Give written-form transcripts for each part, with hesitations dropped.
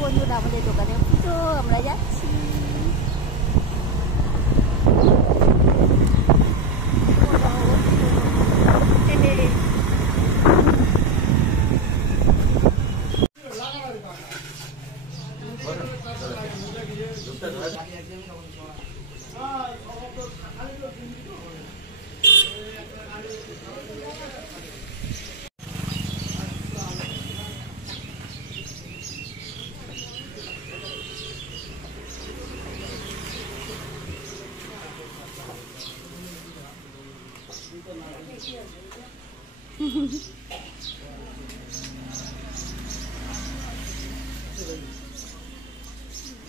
বন্ধুরা, আমাদের দোকানে পুজো, আমরা যাচ্ছি।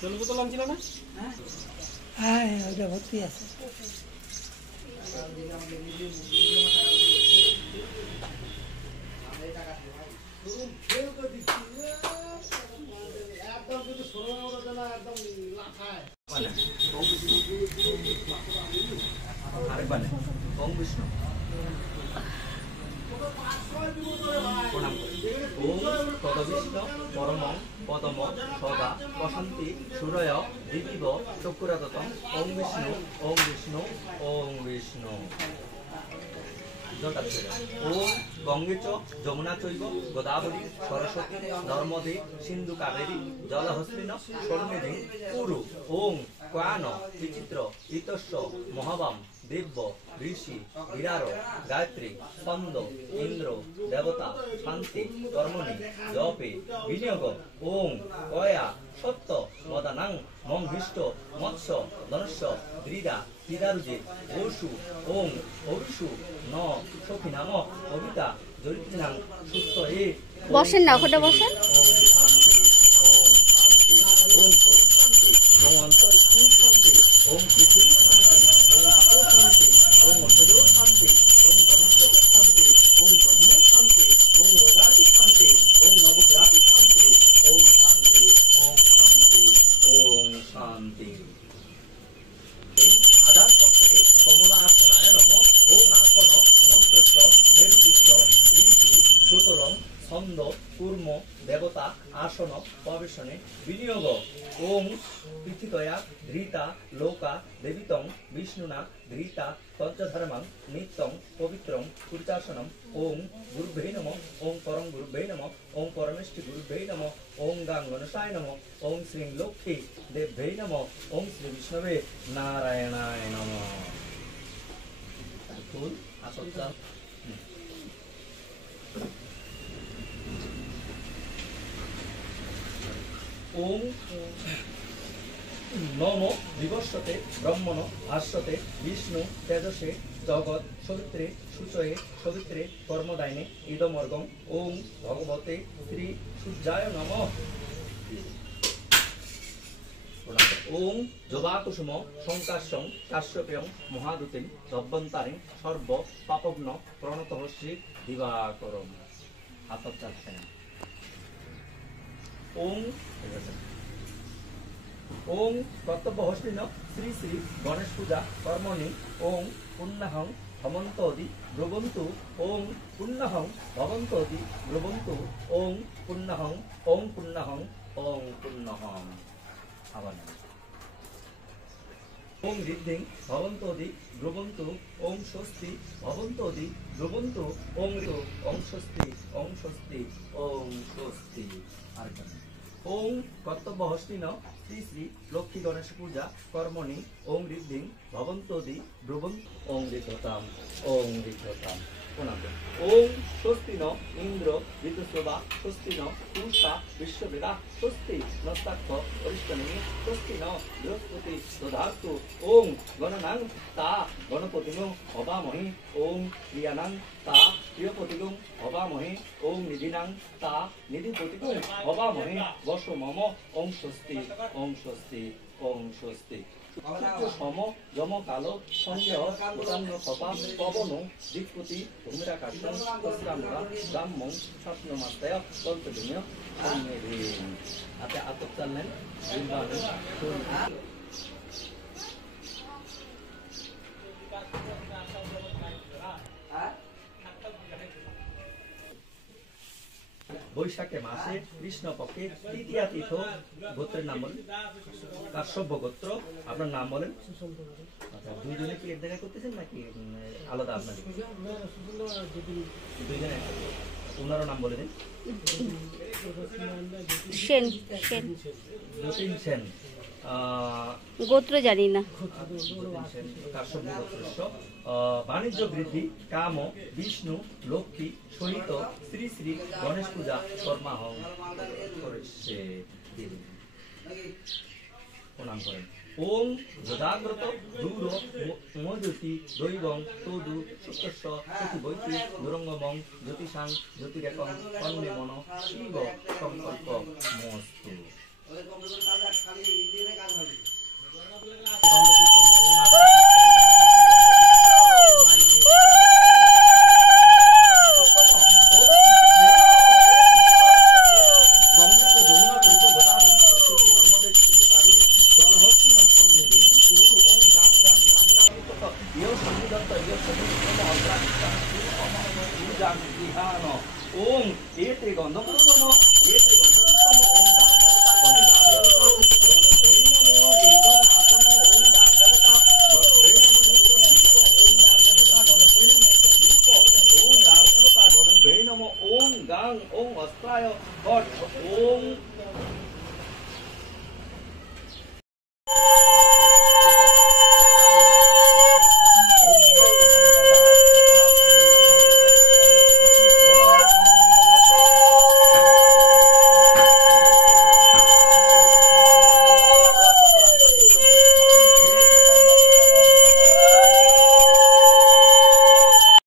জল বোতল আনছিল না? হ্যাঁ, ওইটা ভর্তি আছে। ওম বিষ্ণু প্রণাম ওম তদবিষ্ণু পরমং পদম সদা প্রশান্তি সুরয় দিবিব চক্ষুরাততম ওম বিষ্ণু ওম বিষ্ণু ওম বিষ্ণু। ওম গঙ্গে চ যমুনা চৈব গোদাবরী সরস্বতী নর্মদে সিন্ধু কাবেরী জলহস্তিন সন্নিধি কুরু। ওম ক্বান বিচিত্র ইতস্য মহাবাম দিব্য ঋষি বিরার গায়ত্রী ছন্দ ইন্দ্র দেবতা শান্তি কর্মণি জপে বিনিয়োগ। ওম কয়া সত্য মদানাং মং হৃষ্ট মৎস্য ধনুষ্য দ্রিদা দ্রিদারুজে ওষু। ওম অভিষু ন সখী নাম কবিতা জরিত্রীনাং সুস্থ এ। বসেন না, ওখানে বসেন। ওম শান্তি ওম শান্তি ওম শান্তি ওম অন্তর শান্তি ওম পৃথিবী শান্তি ওম আপো শান্তি ওম অসুর শান্তি ওম বনস্পতি শান্তি ওম ব্রহ্ম শান্তি ওম রোগাদি শান্তি ওম নবগ্রাহি শান্তি ওম শান্তি ওম শান্তি ওম শান্তি। আদার পক্ষে কমলা আসনায় নম। ওম আসন মন্ত্রস্য মেরুপুষ্য ঋষি সুতরং ছন্দ কূর্ম দেবতা আসন প্রবেশনে বিনিয়োগ। ওম পৃথিতয়া ধৃতা লোকা দেবিতং বিষ্ণুনা ধৃতা পঞ্চধর্মাং নিত্যং পবিত্রং পূজাসনম। ওম গুরুভ্যৈ নমঃ। ওম পরম গুরুভ্যৈ নমঃ। ওম পরমেষ্ঠি গুরুভ্যৈ নমঃ। ওম গাং গণেশায় নমঃ। ওম শ্রীং লক্ষ্মী দেবভ্যৈ নমঃ। ওম শ্রী বিষ্ণবে নারায়ণায় নমঃ। ফুল আসল ওম নম বিবস্বতে ব্রহ্মণ ভাস্বতে বিষ্ণু তেজসে জগৎ সবিত্রে সূচয়ে সবিত্রে কর্মদায়নে ইদমর্গম। ওম ভগবতে শ্রী সূর্যায় নমঃ। ওম জবাকুসুম সংকাশ্যং কাশ্যপেয়ং মহাদূতিং দব্বন্তারিং সর্ব পাপগ্ন প্রণতহস্যি দিবাকরম। হাত চাচ্ছে না। ওম ওম কর্তব্য হস্তিন শ্রী শ্রী গণেশ পূজা কর্মণি। ওম পুণ্যহং ভবন্তোদি ব্রবন্তু। ওম পুণ্যহং ভবন্তোদি ব্রবন্তু। ওম পুণ্যহং ওম পুণ্যহং ওম পুণ্যহং। আবার ওম ঋদ্ধিং ভবন্তোদি ব্রবন্তু। ওম স্বস্তি ভবন্তোদি ব্রবন্তু। ওম ঋতু ওম স্বস্তি ওম স্বস্তি ওম স্বস্তি। আর ওম কর্তব্য হস্তিন শ্রী শ্রী লক্ষ্মী গণেশ পূজা কর্মণি। ওম ঋদ্ধিং ভবন্তোদি ব্রবন্ত। ওম ঋদ্ধতাম ওম ঋদ্ধতাম। ওম স্বস্তি ন ইন্দ্র ঋতুস্রবা স্বস্তি ন পুষা বিশ্ববেদা স্বস্তি নস্তাক্ষ অরিষ্টনেমি স্বস্তি ন বৃহস্পতি দধাতু। ওম গণনাং তা গণপতিং হবামহে। ওম ক্রিয়ানাং তা প্রিয়পতিং হবামহে। ওম নিধিনাং তা নিধিপতিং হবামহে। বস মম ওম স্বস্তি ওম স্বস্তি ওম স্বস্তি। সম যম কালো সন্দেহ প্রচন্ড কপা পবন দিকপতি ভূমিরাকাশন তস্রামরা ব্রাহ্মণ স্বপ্নমাত্রায় কল্পজনীয় সন্নিধিন। আপনি আতপ চাললেন বৈশাখে মাসে কৃষ্ণপক্ষে তৃতীয়া তীর্থ গোত্রের নাম বলেন কাশ্যপ গোত্র। আপনার নাম বলেন। আচ্ছা, দুইজনে কি এক জায়গায় করতেছেন নাকি আলাদা? আপনাদের দুইজনে একসাথে। ওনারও নাম বলে দিন। সেন সেন যতীন সেন, গোত্র জানি না। কাশ্যপ গোত্রস্য। বাণিজ্য বৃদ্ধি কাম বিষ্ণু লক্ষ্মী সহিত শ্রী শ্রী গণেশ পূজা কর্মাহং করিষ্যে। প্রণাম করেন। ওম যদাগ্রত দূর মজ্যোতি দৈবং তদু সুতস্য সতি বৈতি দুরঙ্গমং জ্যোতিষাং জ্যোতিরেকং কন্যে মন শিব সংকল্প মস্তু। ওম এতে গন্ধপুষ্পম এতে গন্ধপুষ্পম ওম ওম গাং ওম অস্ত্রায় ওম